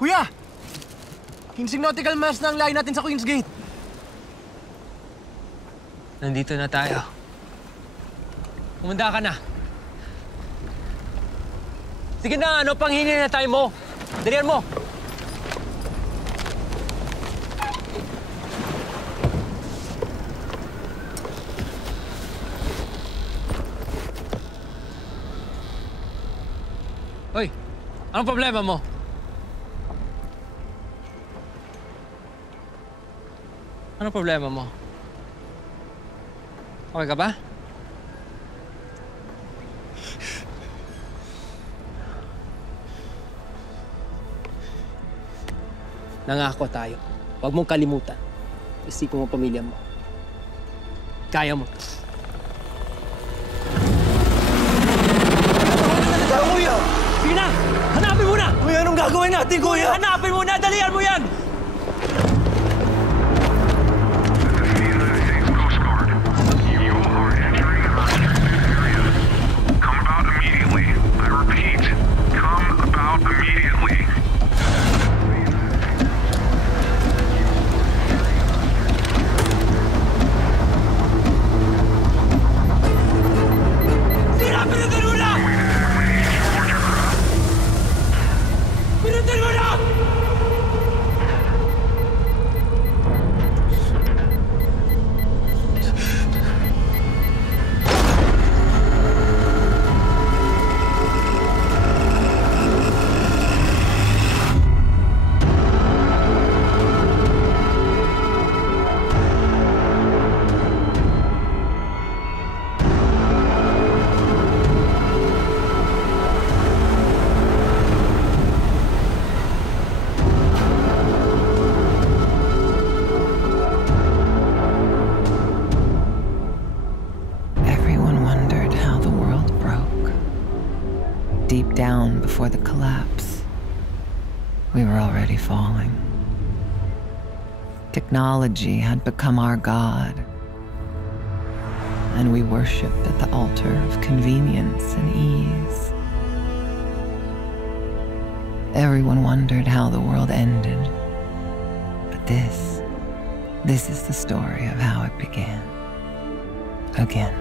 Kuya! Kinsing nautical miles na ang layo natin sa Queen's Gate. Nandito na tayo. Umanda ka na. Sige na, panghihintay na tayo mo. Dalihan mo. Hoy, anong problema mo? Anong problema mo? Okay ka ba? Nangako tayo. Huwag mong kalimutan. Isipin mo ang pamilya mo. Kaya mo. Kuya! Sige na! Hanapin mo na! Kuya, anong gagawin natin, kuya? Hanapin mo na! Dalihan mo yan! Deep down before the collapse, we were already falling. Technology had become our god, and we worshipped at the altar of convenience and ease. Everyone wondered how the world ended, but this is the story of how it began again.